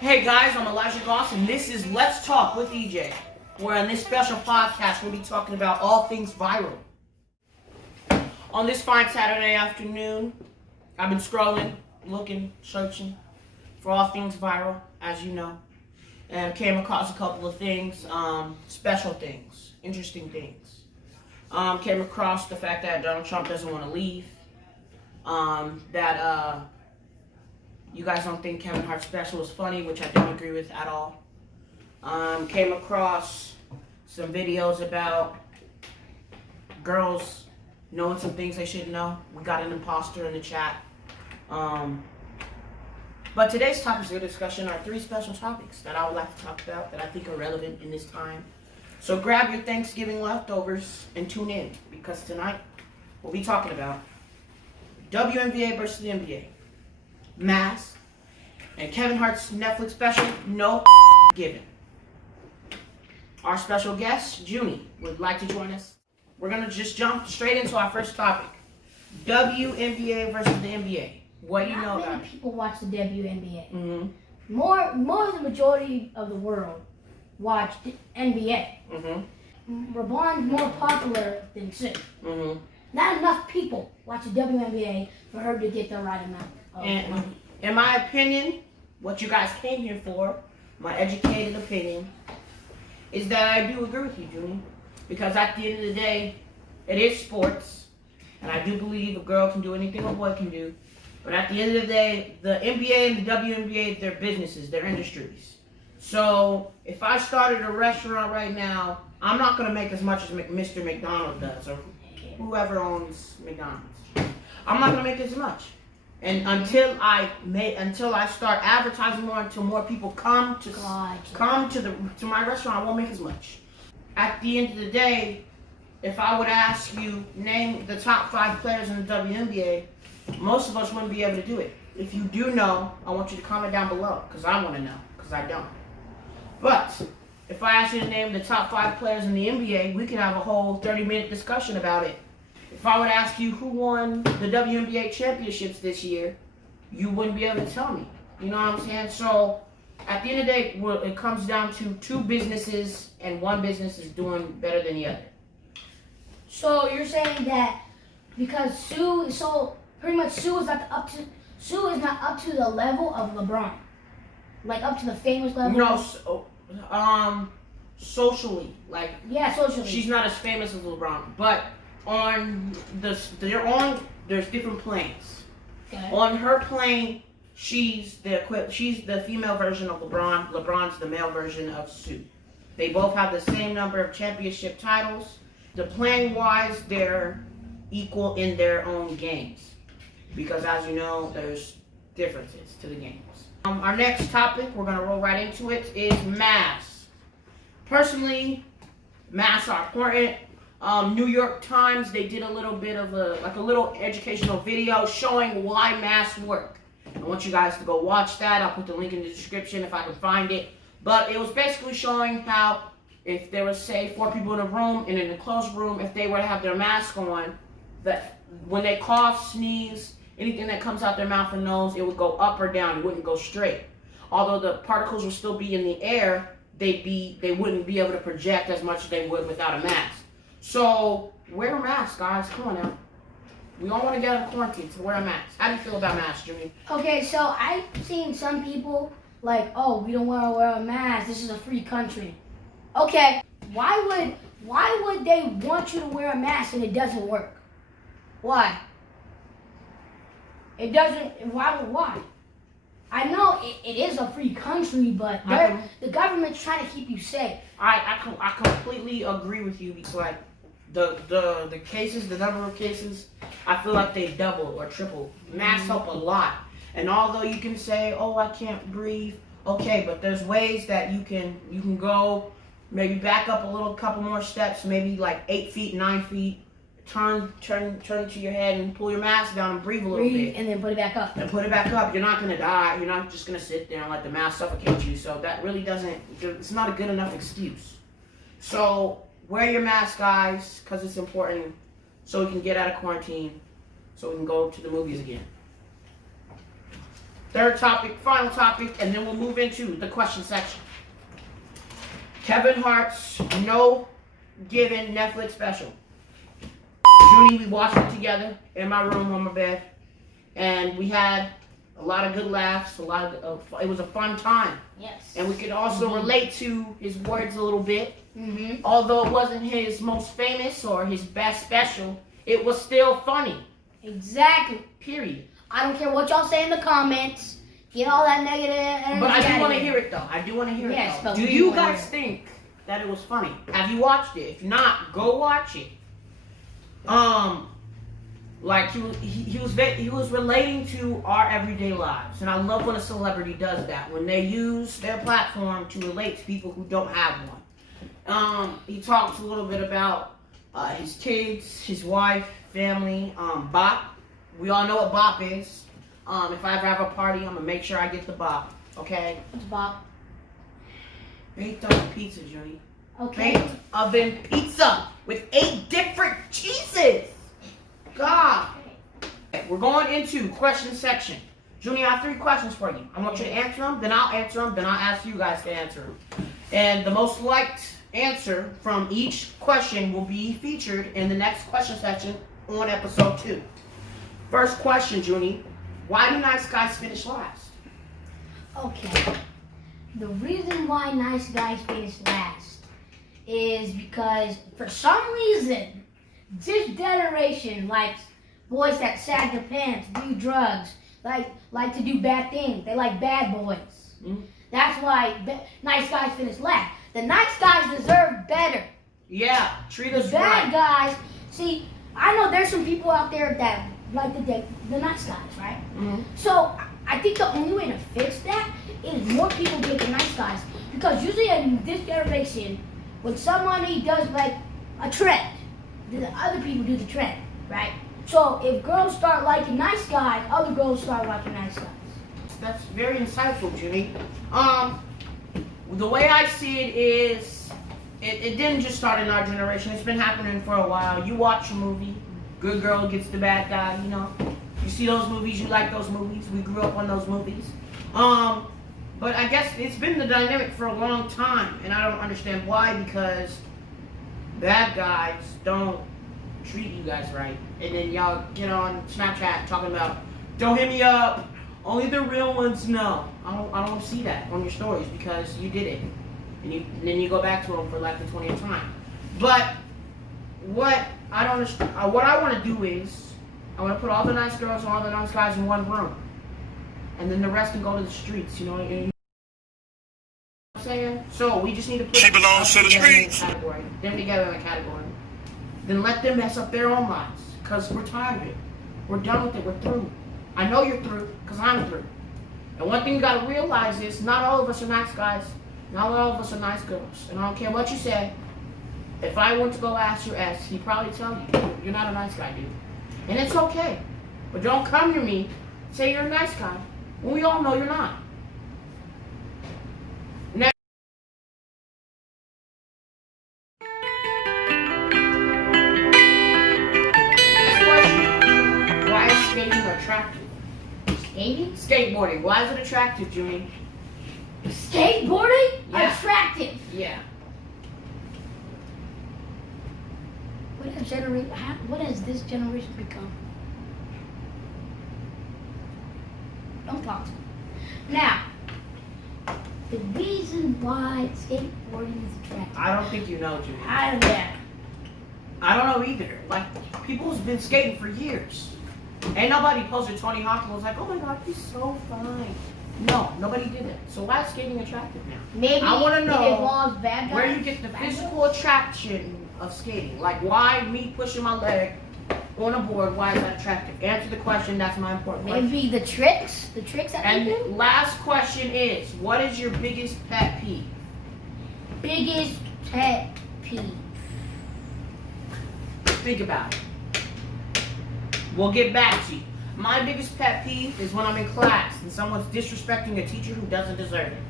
Hey guys, I'm Elijah Goss, and this is Let's Talk with EJ, where on this special podcast we'll be talking about all things viral. On this fine Saturday afternoon, I've been scrolling, looking, searching for all things viral, as you know, and came across a couple of things, special things, interesting things. Came across the fact that Donald Trump doesn't want to leave, that you guys don't think Kevin Hart's special is funny, which I don't agree with at all. Came across some videos about girls knowing some things they shouldn't know. We got an imposter in the chat. But today's topics of discussion are three special topics that I would like to talk about that I think are relevant in this time. So grab your Thanksgiving leftovers and tune in, because tonight we'll be talking about WNBA versus the NBA. Mask, and Kevin Hart's Netflix special, No Given. Our special guest, Junie, would like to join us. We're going to just jump straight into our first topic. WNBA versus the NBA. What do you know about it? Not many people watch the WNBA. Mm-hmm. More of the majority of the world watch the NBA. Mm-hmm. LeBron's more popular than Sue. Mm-hmm. Not enough people watch the WNBA for her to get the right amount of money. In my opinion, what you guys came here for, my educated opinion, is that I do agree with you, Junie. Because at the end of the day, it is sports, and I do believe a girl can do anything a boy can do. But at the end of the day, the NBA and the WNBA, they're businesses, they're industries. So if I started a restaurant right now, I'm not going to make as much as Mr. McDonald does, or whoever owns McDonald's. I'm not going to make as much. And until I start advertising more, until more people come to my restaurant, I won't make as much. At the end of the day, if I would ask you name the top 5 players in the WNBA, most of us wouldn't be able to do it. If you do know, I want you to comment down below, because I want to know, because I don't. But if I ask you to name the top 5 players in the NBA, we could have a whole 30-minute discussion about it. If I would ask you who won the WNBA championships this year, you wouldn't be able to tell me. You know what I'm saying? So, at the end of the day, it comes down to 2 businesses, and one business is doing better than the other. So you're saying that because Sue is not up to the level of LeBron, like up to the famous level. No, socially, like socially, she's not as famous as LeBron, but there's different planes. Okay. On her plane, she's the female version of LeBron. LeBron's the male version of Sue. They both have the same number of championship titles. The playing wise, they're equal in their own games, because as you know, there's differences to the games. Our next topic, we're gonna roll right into it, is masks. Personally, masks are important. New York Times, they did a little bit of a little educational video showing why masks work. I want you guys to go watch that. I'll put the link in the description if I can find it. But it was basically showing how if there was, say, 4 people in a room, in an enclosed room, if they were to have their mask on, that when they cough, sneeze, anything that comes out their mouth and nose, it would go up or down. It wouldn't go straight. Although the particles would still be in the air, they wouldn't be able to project as much as they would without a mask. So, wear a mask, guys. Come on now. We all want to get out of quarantine, so wear a mask. How do you feel about masks, Jimmy? Okay, so I've seen some people like, oh, we don't want to wear a mask. This is a free country. Okay, why would they want you to wear a mask and it doesn't work? Why? It doesn't. Why? I know it is a free country, but the government's trying to keep you safe. I completely agree with you, because like the cases, the number of cases, I feel like they doubled or tripled. Masks help a lot. And although you can say, oh, I can't breathe, okay, but there's ways that you can go, maybe back up a couple more steps, maybe like 8 feet, 9 feet, turn to your head and pull your mask down and breathe a little bit. And then put it back up. And put it back up. You're not going to die. You're not just going to sit there and let the mask suffocate you. So that really it's not a good enough excuse. So wear your mask, guys, because it's important, so we can get out of quarantine, so we can go to the movies again. Third topic, final topic, and then we'll move into the question section. Kevin Hart's No Given Netflix special. Junie, we watched it together in my room on my bed, and we had a lot of good laughs. It was a fun time. Yes. And we could also relate to his words a little bit. Mm-hmm. Although it wasn't his most famous or his best special, it was still funny. Exactly. Period. I don't care what y'all say in the comments. Get all that negative energy. But I do out want to of hear it though. I do want to hear Yes, it but though. Do we you wanna guys hear it. think that it was funny? Have you watched it? If not, go watch it. Like he was relating to our everyday lives, and I love when a celebrity does that, when they use their platform to relate to people who don't have one. He talks a little bit about his kids, his wife, family, bop. We all know what bop is. If I ever have a party, I'm gonna make sure I get the bop. Okay? What's Bob? Baked oven pizza, Junie. Okay. Baked oven pizza with 8 different cheeses. God. We're going into question section. Junie, I have 3 questions for you. I want you to answer them, then I'll answer them, then I'll ask you guys to answer them. And the most liked answer from each question will be featured in the next question section on episode 2. First question, Junie. Why do nice guys finish last? Okay. The reason why nice guys finish last is because for some reason this generation likes boys that sag their pants, do drugs, like to do bad things. They like bad boys. Mm-hmm. That's why nice guys finish last. The nice guys deserve better. Yeah, treat us Bad right. guys. See, I know there's some people out there that like to date the nice guys, right? Mm-hmm. So I think the only way to fix that is more people get the nice guys. Because usually in this generation, when somebody does like a trend, then the other people do the trend, right? So if girls start liking nice guys, other girls start liking nice guys. That's very insightful, Junie. The way I see it is, it didn't just start in our generation. It's been happening for a while. You watch a movie, good girl gets the bad guy, you know. You see those movies, you like those movies. We grew up on those movies. But I guess it's been the dynamic for a long time, and I don't understand why, because bad guys don't treat you guys right. And then y'all get on Snapchat talking about, don't hit me up, only the real ones know. I don't see that on your stories because you did it. And then you go back to them for like the 20th time. But what I don't understand, what I want to do is, I want to put all the nice girls and all the nice guys in one room. And then the rest can go to the streets, you know what I'm saying? So we just need to put She belongs to the them in a streets. category, them together in a category. Then let them mess up their own lives. Because we're tired of it. We're done with it. We're through. I know you're through, because I'm through. And one thing you got to realize is not all of us are nice guys. Not all of us are nice girls. And I don't care what you say. If I went to go ask your ex, he'd probably tell you, you're not a nice guy, dude. And it's okay. But don't come to me, say you're a nice guy, when we all know you're not. Next question. Why is skating attractive? Skating? Skateboarding. Why is it attractive, Junie? Skateboarding? Yeah. Attractive. Yeah. What has this generation become? Don't talk to me. Now, the reason why skateboarding is attractive. I don't think you know, Junie. I don't know. I don't know either. Like, people's been skating for years. Ain't nobody posted Tony Hawk and was like, oh my god, he's so fine. No, nobody did that. So why is skating attractive now? Maybe I wanna know it involves bad guys. Where you get the bad physical attraction of skating? Like, why me pushing my leg on a board, why is that attractive? Answer the question, that's my important guys. question. Maybe the tricks that they do. And last question is, what is your biggest pet peeve? Biggest pet peeve. Think about it. We'll get back to you. My biggest pet peeve is when I'm in class and someone's disrespecting a teacher who doesn't deserve it.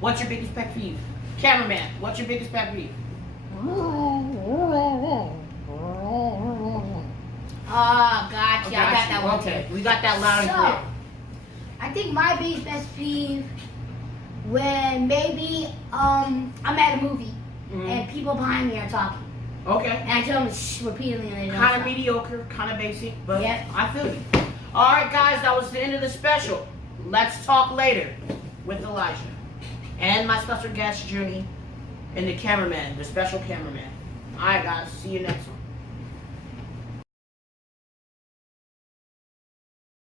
What's your biggest pet peeve? Cameraman, what's your biggest pet peeve? Ah, gotcha. I got that one. Okay, we got that loud and So, clear. I think my biggest pet peeve when maybe I'm at a movie and people behind me are talking. Okay. And I tell them to shh repeatedly and they don't Kind of stop. mediocre, kind of basic, but Yep. I feel you. All right, guys, that was the end of the special. Let's talk later with Elijah and my special guest, Junie, and the cameraman, the special cameraman. All right, guys, see you next one.